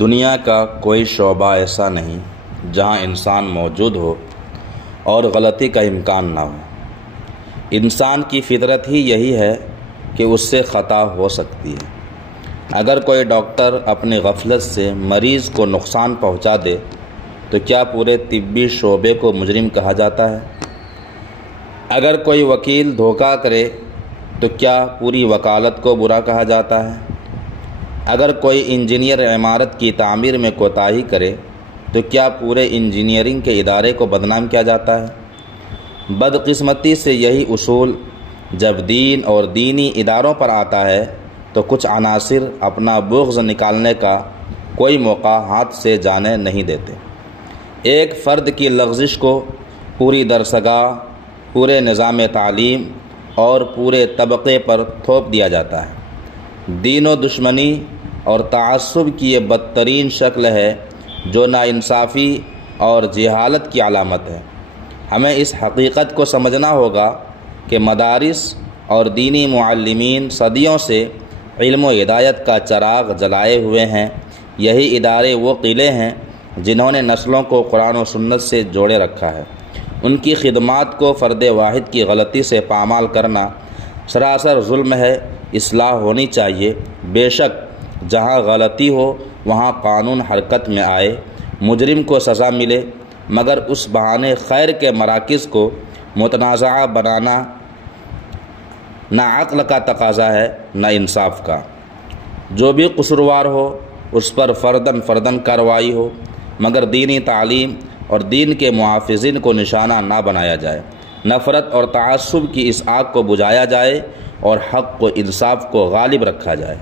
دنیا کا کوئی شعبہ ایسا نہیں جہاں انسان موجود ہو اور غلطی کا امکان نہ ہو۔ انسان کی فطرت ہی یہی ہے کہ اس سے خطا ہو سکتی ہے۔ اگر کوئی ڈاکٹر اپنی غفلت سے مریض کو نقصان پہنچا دے تو کیا پورے طبی شعبے کو مجرم کہا جاتا ہے؟ اگر کوئی وکیل دھوکہ کرے تو کیا پوری وکالت کو برا کہا جاتا ہے؟ اگر کوئی انجینئر عمارت کی تعمیر میں کوتاہی کرے تو کیا پورے انجینئرنگ کے ادارے کو بدنام کیا جاتا ہے؟ بدقسمتی سے یہی اصول جب دین اور دینی اداروں پر آتا ہے تو کچھ عناصر اپنا بغض نکالنے کا کوئی موقع ہاتھ سے جانے نہیں دیتے۔ ایک فرد کی لغزش کو پوری درسگاہ، پورے نظام تعلیم اور پورے طبقے پر تھوپ دیا جاتا ہے۔ دین و دشمنی اور تعصب کی یہ بدترین شکل ہے جو ناانصافی اور جہالت کی علامت ہے۔ ہمیں اس حقیقت کو سمجھنا ہوگا کہ مدارس اور دینی معلمین صدیوں سے علم و ہدایت کا چراغ جلائے ہوئے ہیں۔ یہی ادارے وہ قلعے ہیں جنہوں نے نسلوں کو قرآن و سنت سے جوڑے رکھا ہے۔ ان کی خدمات کو فرد واحد کی غلطی سے پامال کرنا سراسر ظلم ہے۔ اصلاح ہونی چاہیے۔ بے شک جہاں غلطی ہو وہاں قانون حرکت میں آئے، مجرم کو سزا ملے، مگر اس بہانے خیر کے مراکز کو متنازعہ بنانا نہ عقل کا تقاضا ہے نہ انصاف کا۔ جو بھی قصوروار ہو اس پر فرداً کارروائی ہو، مگر دینی تعلیم اور دین کے محافظین کو نشانہ نہ بنایا جائے۔ نفرت اور تعصب کی اس آگ کو بجھایا جائے اور حق و انصاف کو غالب رکھا جائے۔